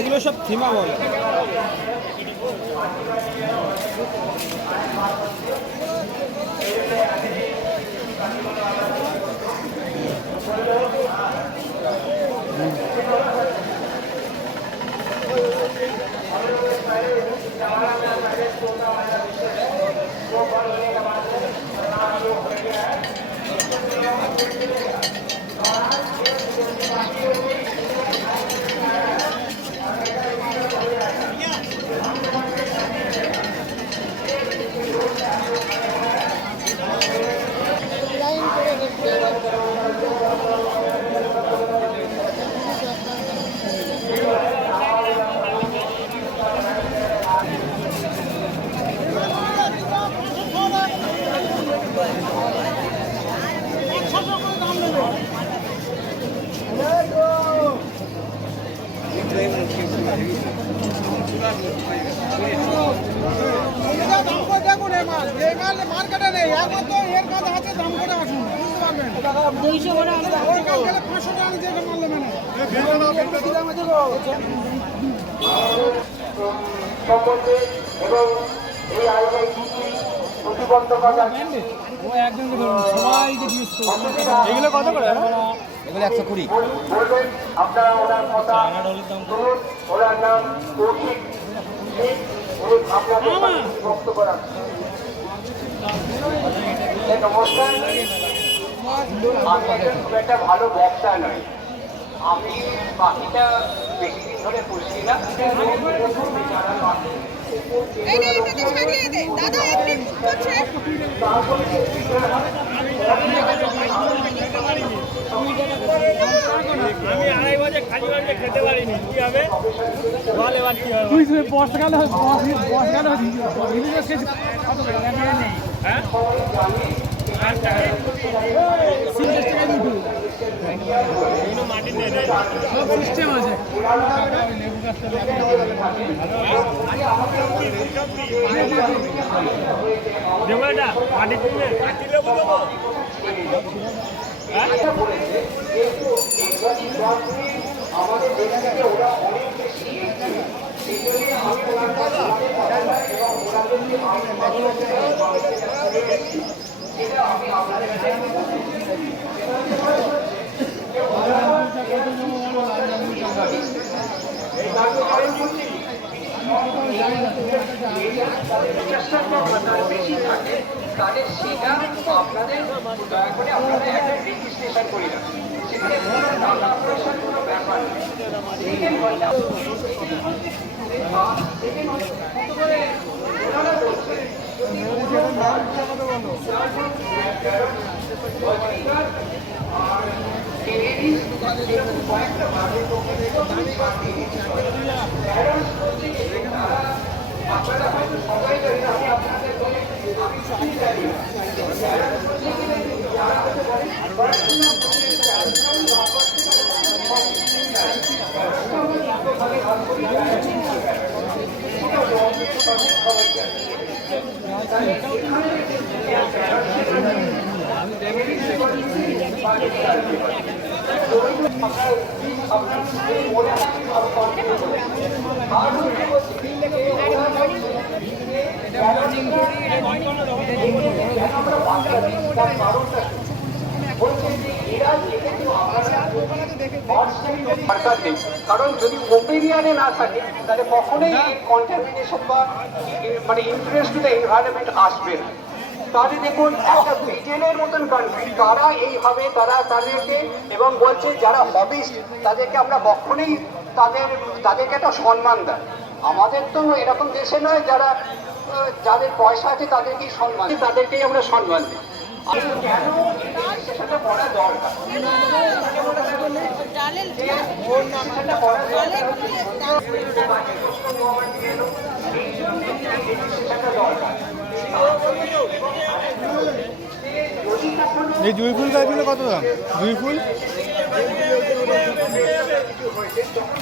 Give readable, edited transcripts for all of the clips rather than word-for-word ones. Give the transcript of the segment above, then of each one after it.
এগুলো সব থিমা বলে। মার্কেটে নেই একমাত্র এর কাজ আছে, দাম করে আসুন, বুঝতে পারবেন। 200 করে আমি 500 টাকা নিচে এটা মারলে মেনে সম্বন্ধে এবং এই আইনের প্রতিবন্ধকতা এগুলো কত করে? এগুলো 120। বলবেন আপনারা ওনার কথা শুনুন। ওনার নাম কৌশিক, আপনাদের বক্তব্য রাখছেন। নমস্কার, আমি খুব একটা ভালো বক্তা নয়। আমি পাখিটা বেশি দিন ধরে পুষছি না। আমি 2.5 বাজে খালি বাজে খেতে পারিনি, কি হবে বল এবার কি হবে? তুই বর্ষাকালে হ্যাঁ মাটি নেই, সব সিস্টেম আছে। দেবো এটা মাটি তুলবে, মাটি লেবু দেবো। আমাদের দেশ থেকে ওরা অনেক বেশি এগিয়ে। সেই জন্য আমি ওনার কথা এবং ওনাদেরকে এটা আমি আপনাদের বেশি থাকে তাহলে সেটা আপনাদের দয়া করে আপনারা একটা রেজিস্ট্রেশন করে রাখুন। সেখানে টাকা পয়সার কোনো ব্যাপার নেই। আপনারা হয়তো সবাই জানেন, আমি আপনাদের কারণ যদি ওপিনিয়নে না থাকে তাহলে কখনোই কন্টামিনেশন বা মানে ইনফ্লুয়েন্স টু দ্য এনভায়রনমেন্ট আসবে না। তাহলে দেখুন একটা ব্রিটেনের মতন কান্ট্রি, তারা এইভাবে তারা তাদেরকে এবং বলছে যারা হবিস্ট তাদেরকে আমরা কখনোই তাদেরকে একটা সম্মান দেয়। আমাদের তো এরকম দেশে নয়, যারা যাদের পয়সা আছে তাদেরকেই সম্মান, তাদেরকেই আমরা সম্মান দিই। কেন সেটা করা দরকার, এই জুঁই ফুল গাছগুলো কত দাম? জুঁই ফুল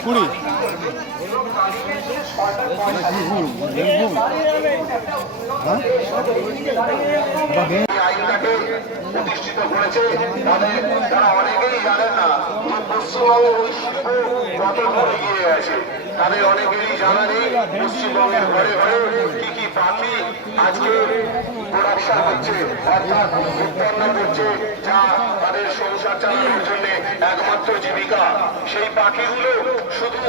20। আইনটাকে প্রতিষ্ঠিত করেছে তারা অনেকেই জানেন না যে পশ্চিমবঙ্গের ওই শিল্প কত দূরে এগিয়ে গেছে। তাদের অনেকেরই জানা নেই পশ্চিমবঙ্গের ঘরে ঘরে কি কি পাখি আজকে প্রোডাকশন হচ্ছে, অর্থাৎ উৎপন্ন করছে, যা তাদের সংসার চালানোর জন্য একমাত্র জীবিকা। সেই পাখিগুলো শুধু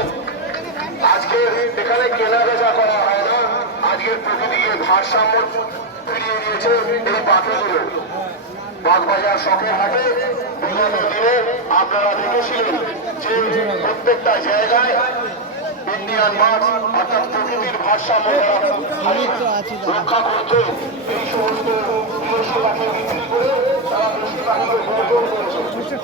আজকে এখানে কেনা বেচা করা হয় না, আজকের প্রকৃতিকে ভারসাম্য ফিরিয়ে দিয়েছে এই পাখিগুলো। বাগবাজার শখের হাটে বিগত দিনে আপনারা দেখেছিলেন যে প্রত্যেকটা জায়গায় ইন্ডিয়ান মাছ অর্থাৎ প্রকৃতির ভারসাম্য রক্ষা করতে এই সমস্ত বিদেশি পাখি বিক্রি করে তারা দেশি পাখিকে বর্জন করেছে।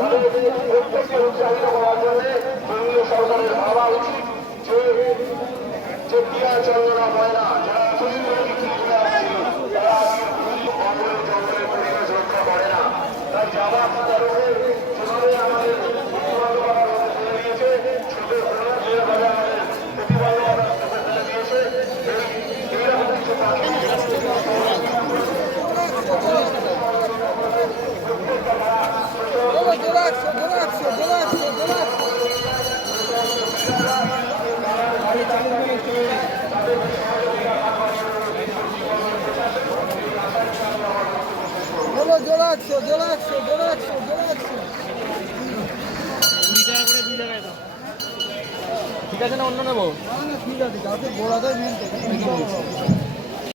প্রত্যেককে উৎসাহিত করার জন্য কেন্দ্রীয় সরকারের ভাবা উচিত যে টিয়া চন্দনা ময়না যারা এতদিন ধরে বিক্রি করে আসছিল তারা জঙ্গলের পরিবেশ রক্ষা করে না। তাই জামাত তরফে যেভাবে আমাদের প্রতিবন্ধকতা ফেলে দিয়েছে, ছোট যেভাবে আমাদের প্রতিবন্ধকতা ফেলে দিয়েছে, এইরকম কিছু পাখি ঠিক আছে না অন্য নেবো? ঠিক আছে, যাতে গোড়াটাই মিলতে